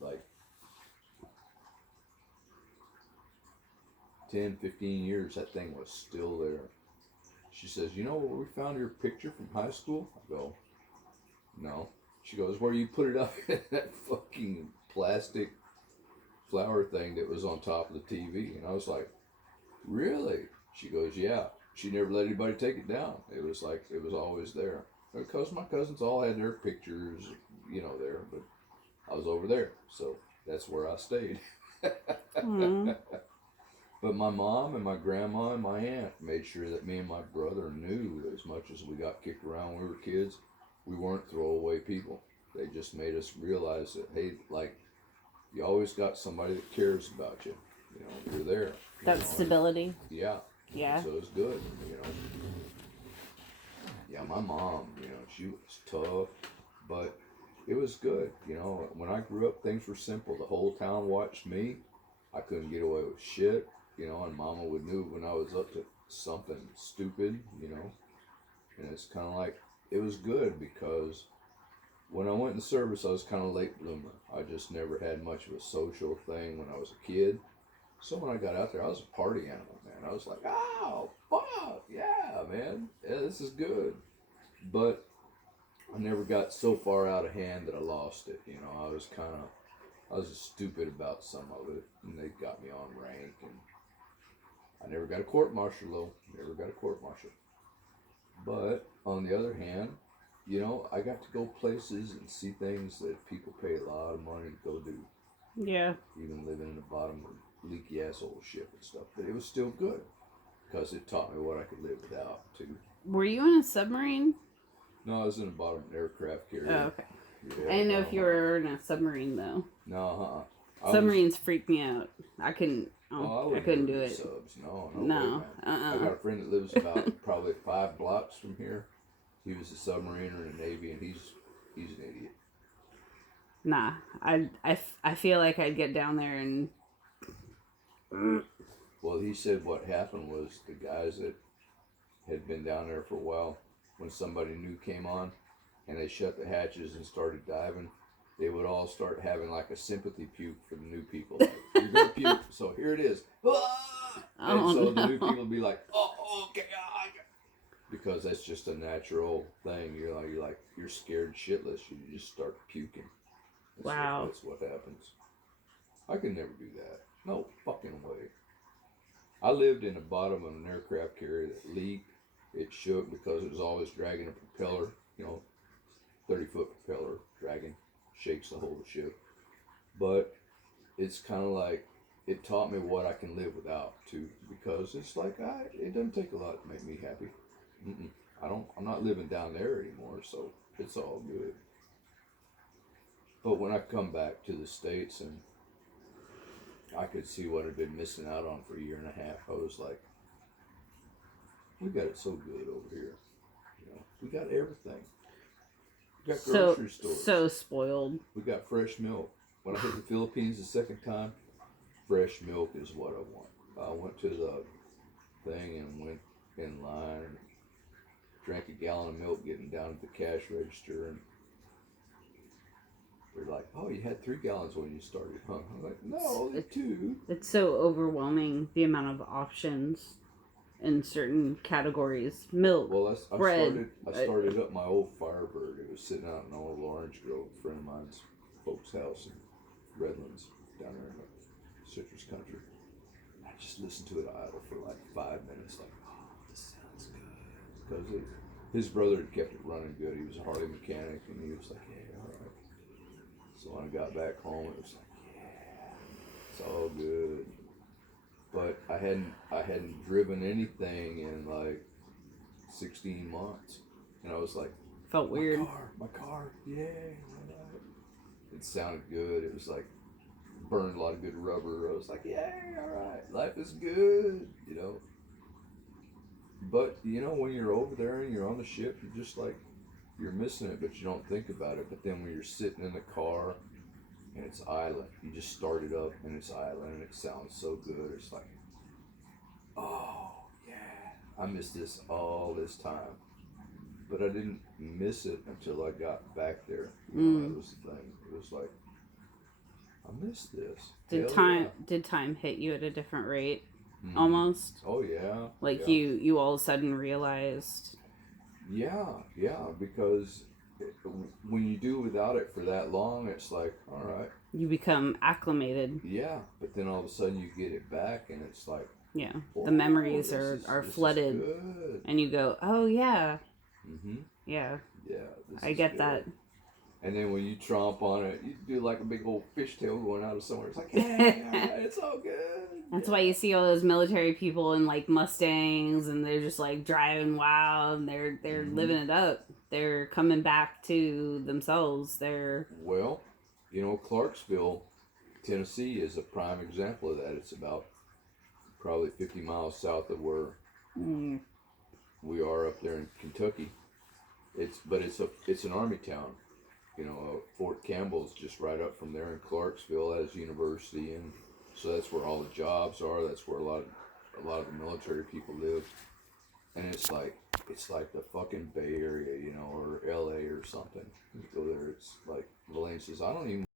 like 10, 15 years, that thing was still there. She says, you know where we found your picture from high school? I go, no. She goes, where you put it up in that fucking plastic flower thing that was on top of the TV. And I was like, really? She goes, yeah. She never let anybody take it down. It was like, it was always there. Because my cousins all had their pictures, there. But I was over there. So that's where I stayed. Mm. But my mom and my grandma and my aunt made sure that me and my brother knew that as much as we got kicked around when we were kids, we weren't throwaway people. They just made us realize that, hey, like, you always got somebody that cares about you. You're there. That stability. Yeah. Yeah. So it's good, Yeah, my mom, she was tough, but it was good. When I grew up, things were simple. The whole town watched me. I couldn't get away with shit, and mama would know when I was up to something stupid, and it's kind of like, it was good because when I went in service, I was kind of late bloomer. I just never had much of a social thing when I was a kid. So when I got out there, I was a party animal, man. I was like, oh, fuck, yeah, man. Yeah, this is good. But I never got so far out of hand that I lost it. I was stupid about some of it. And they got me on rank. And I never got a court martial, though. Never got a court martial. But on the other hand, I got to go places and see things that people pay a lot of money to go do. Yeah. Even living in the bottom of leaky ass old ship and stuff. But it was still good because it taught me what I could live without, too. Were you in a submarine? No, I was in the bottom of an aircraft carrier. Oh, okay. Yeah, I didn't know if you were in a submarine, though. No, Submarines freak me out. I couldn't. I couldn't do it. Subs. No, No. way, man. I got a friend that lives about probably 5 blocks from here. He was a submariner in the Navy, and he's an idiot. Nah, I feel like I'd get down there and. Well, he said what happened was the guys that had been down there for a while, when somebody new came on, and they shut the hatches and started diving, they would all start having like a sympathy puke for the new people. Like, you're gonna puke, so here it is. And so the new people would be like, oh, okay, because that's just a natural thing. You're scared shitless. You just start puking. That's what happens. I could never do that. No fucking way. I lived in the bottom of an aircraft carrier that leaked. It shook because it was always dragging a propeller. 30-foot propeller dragging, shakes the whole ship. But it's kind of like, it taught me what I can live without too, because it's like, it doesn't take a lot to make me happy. I'm not living down there anymore, so it's all good. But when I come back to the States and I could see what I'd been missing out on for a year and a half, I was like, we got it so good over here. We got everything. We got grocery stores. So spoiled. We got fresh milk. When I hit the Philippines the second time, fresh milk is what I want. I went to the thing and went in line and drank a gallon of milk getting down at the cash register, and they're like, oh, you had 3 gallons when you started, huh? I'm like, no, only 2. It's so overwhelming, the amount of options in certain categories. Milk, bread. I started up my old Firebird. It was sitting out in an old orange grove, a friend of mine's folks' house in Redlands, down there in the citrus country. I just listened to it idle for like 5 minutes, like, oh, this sounds good. Because his brother had kept it running good. He was a Harley mechanic, and he was like, yeah, all right. So when I got back home, it was like, yeah, it's all good. But I hadn't driven anything in like 16 months, and I was like, felt weird. My car, yeah. It sounded good. It was like burned a lot of good rubber. I was like, yeah, all right, life is good, But when you're over there and you're on the ship, you're just like, you're missing it, but you don't think about it. But then when you're sitting in the car and it's island, you just start it up and it's island and it sounds so good. It's like, oh yeah, I missed this all this time. But I didn't miss it until I got back there. That was the thing. It was like, I missed this. Did time hit you at a different rate? Mm-hmm. Almost. Oh yeah. Like yeah. you all of a sudden realized. Yeah, because when you do without it for that long, it's like, all right. You become acclimated. Yeah, but then all of a sudden you get it back, and it's like, yeah, the memories are flooded, and you go, oh yeah. Mm-hmm. Yeah. Yeah, I get that. And then when you tromp on it, you do like a big old fishtail going out of somewhere. It's like, hey, it's all good. That's why you see all those military people in like Mustangs, and they're just like driving wild, and they're living it up. They're coming back to themselves. Well, Clarksville, Tennessee is a prime example of that. It's about probably 50 miles south of where we are up there in Kentucky. It's an army town. Fort Campbell's just right up from there in Clarksville as university, and so that's where all the jobs are. That's where a lot of the military people live, and it's like the fucking Bay Area, or LA or something. You go there, it's like Elaine says, I don't even